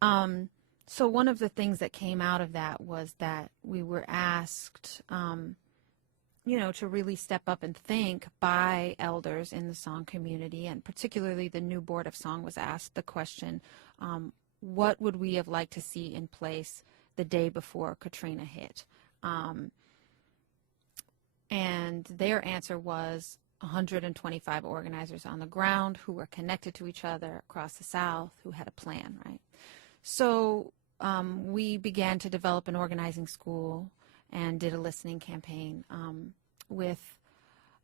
So one of the things that came out of that was that we were asked, to really step up and think by elders in the song community, and particularly the new Board of Song was asked the question, what would we have liked to see in place the day before Katrina hit? And their answer was 125 organizers on the ground who were connected to each other across the South, who had a plan, right? So we began to develop an organizing school and did a listening campaign with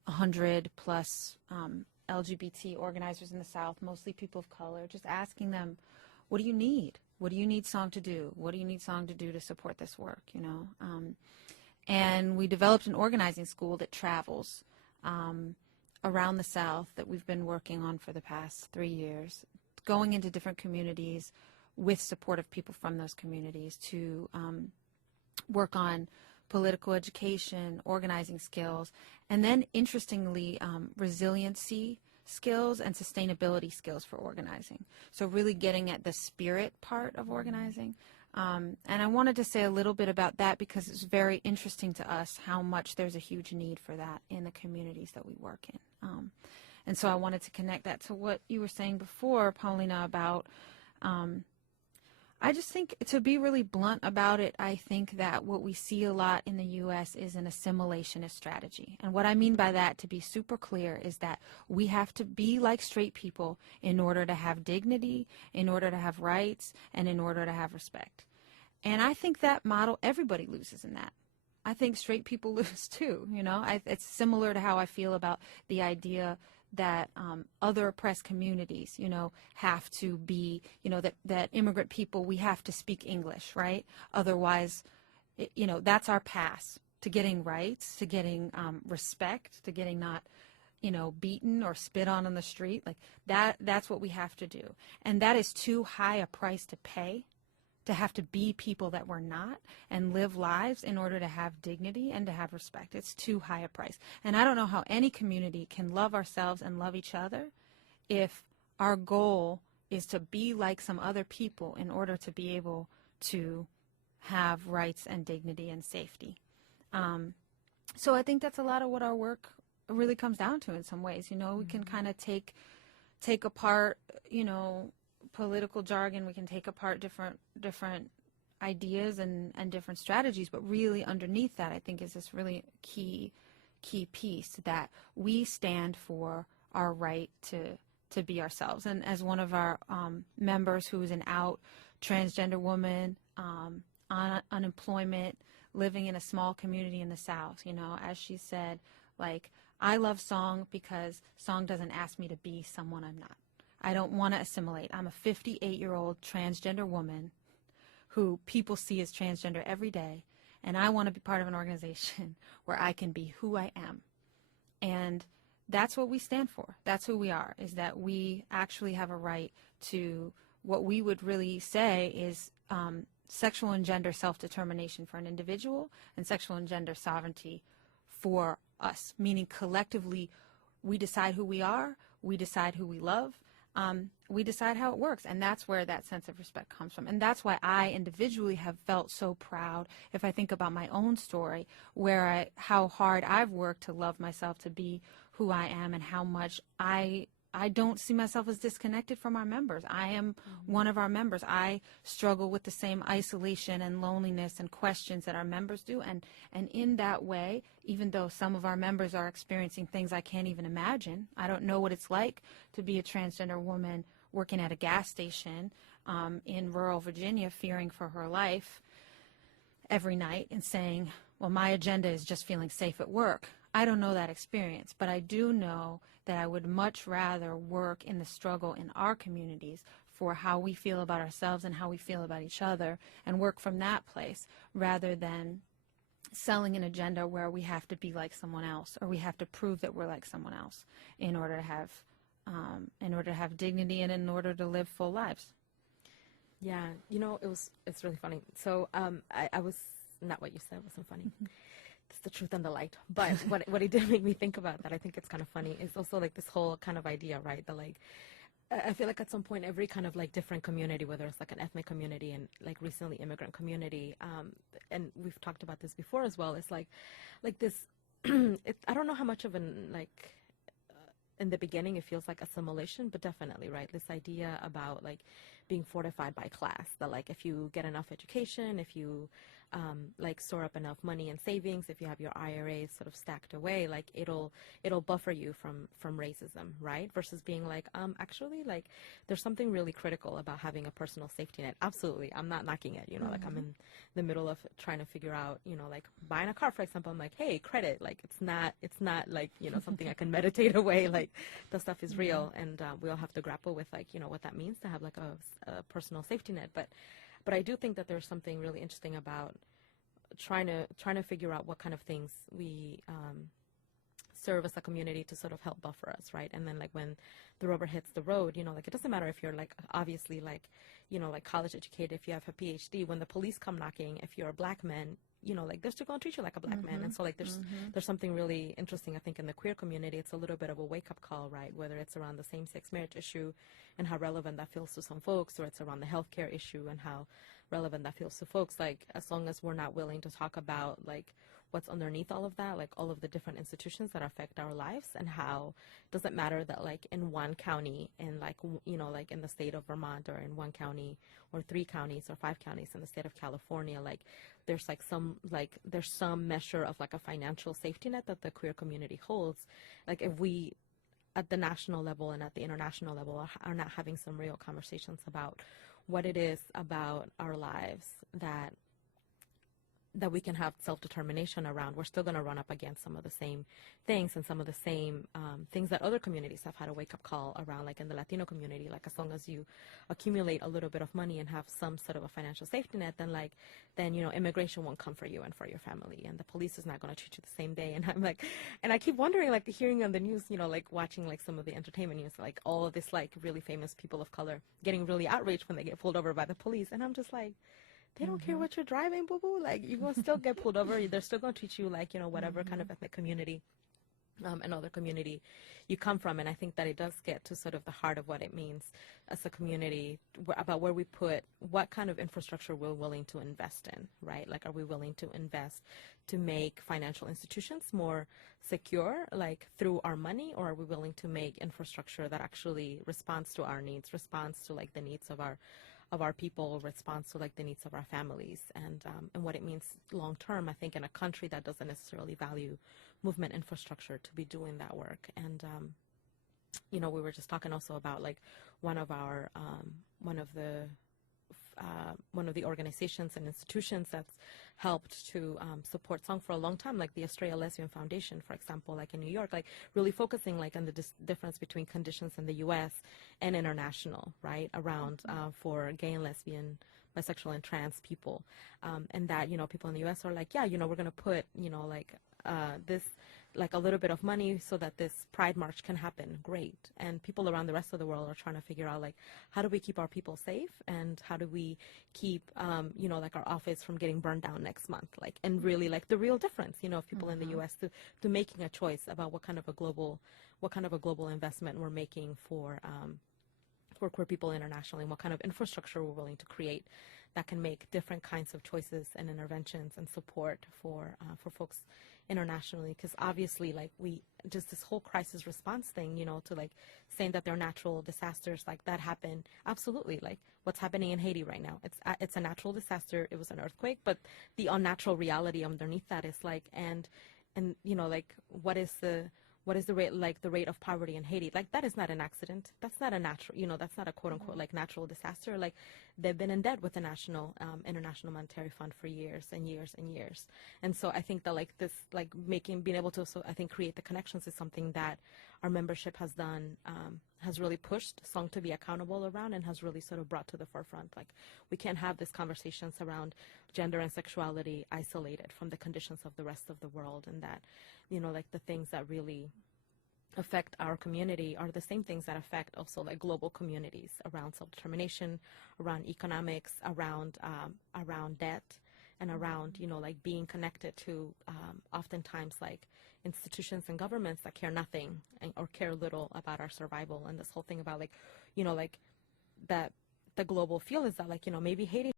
100 plus LGBT organizers in the South, mostly people of color, just asking them, what do you need? What do you need Song to do? What do you need Song to do to support this work, And we developed an organizing school that travels around the South that we've been working on for the past 3 years, going into different communities with support of people from those communities to work on political education, organizing skills, and then, interestingly, resiliency skills and sustainability skills for organizing. So really getting at the spirit part of organizing. And I wanted to say a little bit about that because it's very interesting to us how much there's a huge need for that in the communities that we work in. And so I wanted to connect that to what you were saying before, Paulina, about I just think, to be really blunt about it, I think that what we see a lot in the U.S. is an assimilationist strategy. And what I mean by that, to be super clear, is that we have to be like straight people in order to have dignity, in order to have rights, and in order to have respect. And I think that model, everybody loses in that. I think straight people lose too, It's similar to how I feel about the idea that other oppressed communities, have to be, that immigrant people, we have to speak English, right? Otherwise, that's our pass to getting rights, to getting respect, to getting not, beaten or spit on the street. Like that's what we have to do. And that is too high a price to pay, to have to be people that we're not and live lives in order to have dignity and to have respect. It's too high a price. And I don't know how any community can love ourselves and love each other if our goal is to be like some other people in order to be able to have rights and dignity and safety. So I think that's a lot of what our work really comes down to in some ways. We can kind of take apart, political jargon, we can take apart different ideas and different strategies, but really underneath that, I think, is this really key piece that we stand for our right to be ourselves. And as one of our members who is an out transgender woman on unemployment, living in a small community in the South, as she said, like, I love Song because Song doesn't ask me to be someone I'm not. I don't want to assimilate. I'm a 58-year-old transgender woman who people see as transgender every day, and I want to be part of an organization where I can be who I am. And that's what we stand for. That's who we are, is that we actually have a right to what we would really say is sexual and gender self-determination for an individual and sexual and gender sovereignty for us, meaning collectively we decide who we are, we decide who we love, we decide how it works, and that's where that sense of respect comes from. And that's why I individually have felt so proud, if I think about my own story, how hard I've worked to love myself, to be who I am, and how much I don't see myself as disconnected from our members. I am one of our members. I struggle with the same isolation and loneliness and questions that our members do. And in that way, even though some of our members are experiencing things I can't even imagine, I don't know what it's like to be a transgender woman working at a gas station in rural Virginia, fearing for her life every night and saying, well, my agenda is just feeling safe at work. I don't know that experience, but I do know that I would much rather work in the struggle in our communities for how we feel about ourselves and how we feel about each other, and work from that place rather than selling an agenda where we have to be like someone else, or we have to prove that we're like someone else in order to have dignity and in order to live full lives. Yeah, it's really funny. So I was, not what you said wasn't funny. It's the truth and the light. But what it did make me think about that, I think it's kind of funny, is also like this whole kind of idea, right? That like I feel like at some point every kind of like different community, whether it's like an ethnic community and like recently immigrant community, and we've talked about this before as well, it's like this I don't know how much of an like in the beginning it feels like assimilation, but definitely, right, this idea about like being fortified by class, that like if you get enough education, if you like store up enough money and savings, if you have your IRAs sort of stacked away, like it'll buffer you from racism, right? Versus being like, actually, like there's something really critical about having a personal safety net. Absolutely, I'm not knocking it. You know, like I'm in the middle of trying to figure out, you know, like buying a car, for example. I'm like, hey, credit, like it's not like, you know, something I can meditate away. Like the stuff is real, and we all have to grapple with like, you know, what that means to have like a personal safety net. But I do think that there's something really interesting about trying to figure out what kind of things we serve as a community to sort of help buffer us, right? And then like when the rubber hits the road, you know, like it doesn't matter if you're like obviously like, you know, like college educated, if you have a PhD, when the police come knocking, if you're a black man, you know, like they're still going to treat you like a black man. And so like there's something really interesting, I think, in the queer community. It's a little bit of a wake up call, right? Whether it's around the same-sex marriage issue and how relevant that feels to some folks, or it's around the healthcare issue and how relevant that feels to folks. Like as long as we're not willing to talk about like what's underneath all of that, like all of the different institutions that affect our lives, and how doesn't matter that like in one county, in like, you know, like in the state of Vermont, or in one county or 3 counties or 5 counties in the state of California, like there's like there's some measure of like a financial safety net that the queer community holds. Like if we at the national level and at the international level are not having some real conversations about what it is about our lives that we can have self-determination around, we're still going to run up against some of the same things and some of the same things that other communities have had a wake-up call around, like in the Latino community. Like as long as you accumulate a little bit of money and have some sort of a financial safety net, then you know, immigration won't come for you and for your family, and the police is not going to treat you the same day. And I'm like, and I keep wondering, like hearing on the news, you know, like watching like some of the entertainment news, like all of this like really famous people of color getting really outraged when they get pulled over by the police, and I'm just like, they don't care what you're driving, boo-boo. Like, you're going to still get pulled over. They're still going to treat you like, you know, whatever kind of ethnic community and other community you come from. And I think that it does get to sort of the heart of what it means as a community, about where we put, what kind of infrastructure we're willing to invest in, right? Like, are we willing to invest to make financial institutions more secure, like through our money, or are we willing to make infrastructure that actually responds to our needs, responds to like the needs of our people, responds to like the needs of our families, and what it means long term, I think, in a country that doesn't necessarily value movement infrastructure to be doing that work. And you know, we were just talking also about like one of the organizations and institutions that's helped to support song for a long time, like the Australia Lesbian Foundation, for example, like in New York, like really focusing like on the difference between conditions in the U.S. and international, right, around for gay and lesbian, bisexual and trans people, and that, you know, people in the U.S. are like, yeah, you know, we're going to put, you know, like this, like a little bit of money so that this Pride March can happen. Great. And people around the rest of the world are trying to figure out, like, how do we keep our people safe, and how do we keep, you know, like our office from getting burned down next month, like, and really like the real difference, you know, of people in the U.S. to making a choice about what kind of a global investment we're making for queer people internationally, and what kind of infrastructure we're willing to create that can make different kinds of choices and interventions and support for folks internationally. Because obviously, like, we just this whole crisis response thing, you know, to like saying that they're natural disasters, like that happen. Absolutely, like what's happening in Haiti right now, it's a natural disaster. It was an earthquake, but the unnatural reality underneath that is like, and you know, like what is the rate, like the rate of poverty in Haiti? Like that is not an accident. That's not a natural, you know, that's not a quote unquote like natural disaster. Like they've been in debt with the International Monetary Fund for years and years and years. And so I think that like this, like being able to, so I think create the connections is something that our membership has done, has really pushed Song to be accountable around, and has really sort of brought to the forefront. Like we can't have these conversations around gender and sexuality isolated from the conditions of the rest of the world, and that, you know, like the things that really affect our community are the same things that affect also like global communities, around self-determination, around economics, around debt, and around, you know, like being connected to oftentimes like institutions and governments that care nothing or care little about our survival. And this whole thing about like, you know, like that the global feel is that like, you know, maybe Haiti